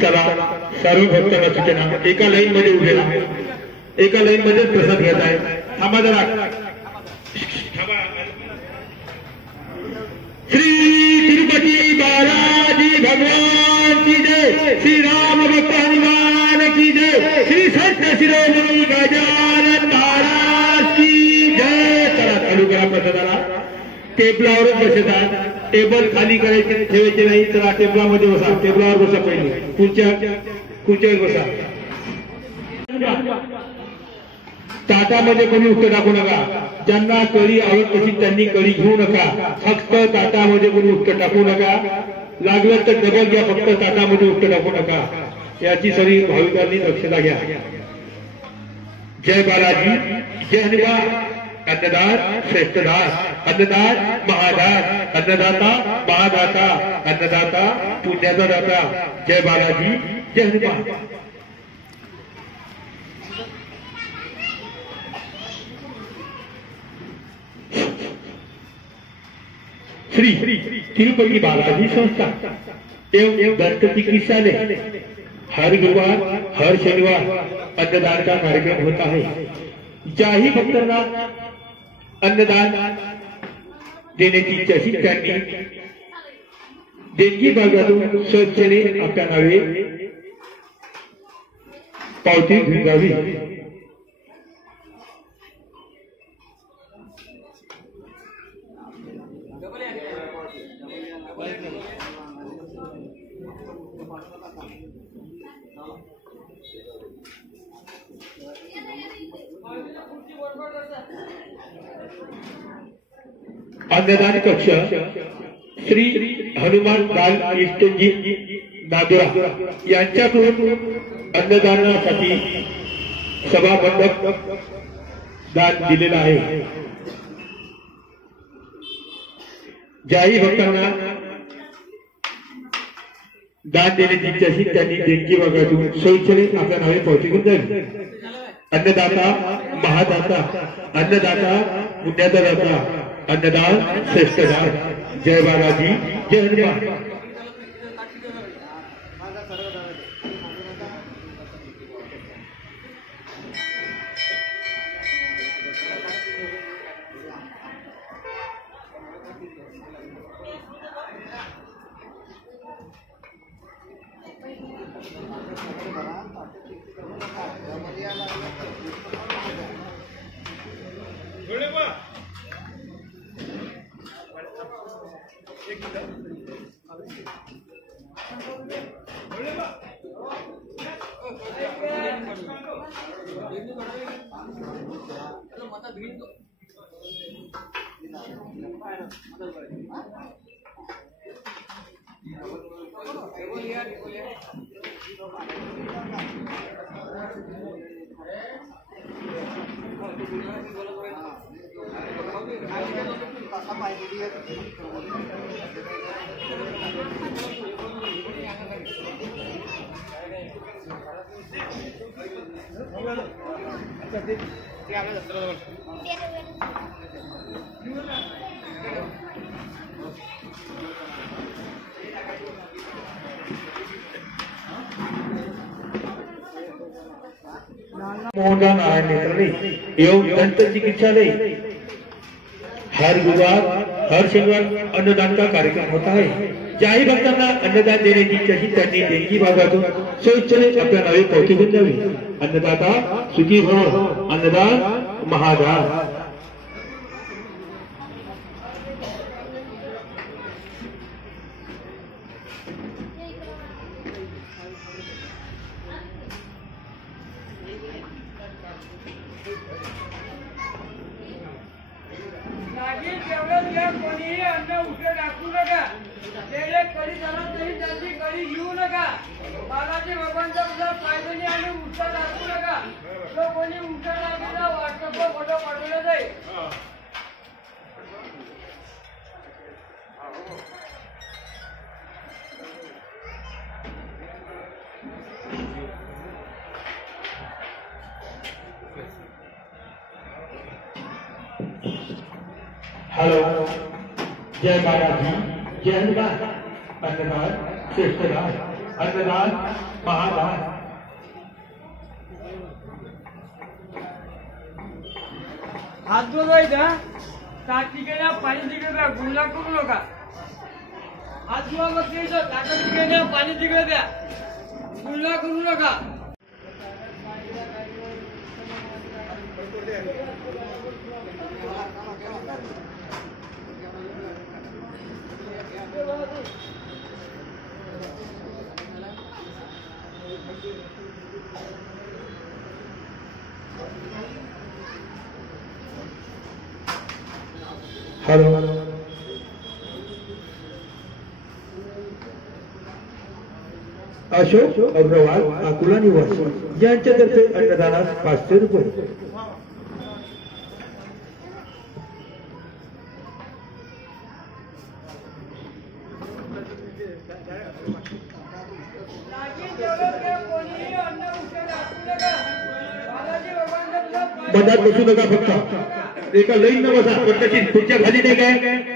चला सर्व भक्तांना सूचना, एका लाईन मध्ये उभे राहा, एका लाईन मध्ये प्रसाद घेत आहे. थांबा जरा. श्री तिरुपति बालाजी भगवान की जय, श्री राम भक्त हनुमान की जय, श्री सत्य शिरोमणी गजानन महाराज की जय. चला चालू करा प्रसादाला. टेबलावरच बसतात, टेबल खाली करायचे ठेवायचे नाही. चला टेबलामध्ये बसा, टेबलावर बसा, पहिले खुर्च्यावर बसा. ताटामध्ये कोणी उत्तर टाकू नका. ज्यांना कळी आवडत असेल त्यांनी कळी घेऊ नका. फक्त ताटामध्ये कोणी उत्तर टाकू नका. लागलं तर डबल घ्या, फक्त ताटामध्ये उत्तर टाकू नका. याची सगळी भाविकांनी दक्षता घ्या. जय बालाजी, जय हनुमान. अन्नदान श्रेष्ठदान, अन्नदान महादान, अन्नदाता महादाता, अन्नदाता पुण्याचा दाता. जय बालाजी, जय हनुमान. श्री तिरुपति बालाजी संस्थान एवं दंत चिकित्सालय हर गुरुवार हर शनिवार अन्नदान का कार्यक्रम होता है. ज्याही भक्तांना अन्नदान देण्याची इच्छा असेल त्यांनी देणगी भागातून स्वच्छेने आपल्या नावे पावती घेऊन जावी. अन्नदान कक्ष श्री हनुमान बाल इष्टजी नादुरा यांच्याकडून अन्नदानासाठी सभा मंडप दान दिलेला आहे. ज्याही भक्तांना दान देण्याची इच्छा असेल त्यांनी देणगी भागातून स्वच्छेने आपल्या नावे पावती घेऊन जावी. अन्नदाता महादाता, अन्नदाता पुण्याचा दाता, अन्नदान श्रेष्ठदान. जय बालाजी, जय हनुमान. मोहनदास नारायण नेत्रालय एवं दंत चिकित्सालय हर गुरुवार हर शनिवार अन्नदान का कार्यक्रम होता है. ज्याही भक्तांना अन्नदान देण्याची इच्छा असेल त्यांनी देणगी भागातून स्वच्छेने आपल्या नावे पावती घेऊन जावी. अन्नदाता सुखी भव, अन्नदान महादान. लागेल तेवढंच घ्या, कोणीही अन्न उठे टाकू नका. तेले कधी झाला तरी त्यांची कधी घेऊ नका. बालाजी बाबांचा तुझा पायदनी आणि उठा टाकू नका. जो कोणी उठा टाकेला व्हॉट्सअपवर फोटो पाठवला जाईल. हॅलो, जय बालाजी, जय अन्नदान, अन्नदान श्रेष्ठदान, अन्नदान महादान. हात धुवायचा, ताट तिकडे पाणी तिकडे गुल्ला करू नका. हात धुवा मग ताट तिकडे पाणी तिकडे द्या, गुल्ला करू नका. हॅलो, अशोक अग्रवाल, अकोला निवासी यांच्यातर्फे अन्नदानास 500 रुपये. मधात बसू नका, फक्त एका लाईन न बसा. पद्धतशीर तुमच्या खाली नाही काय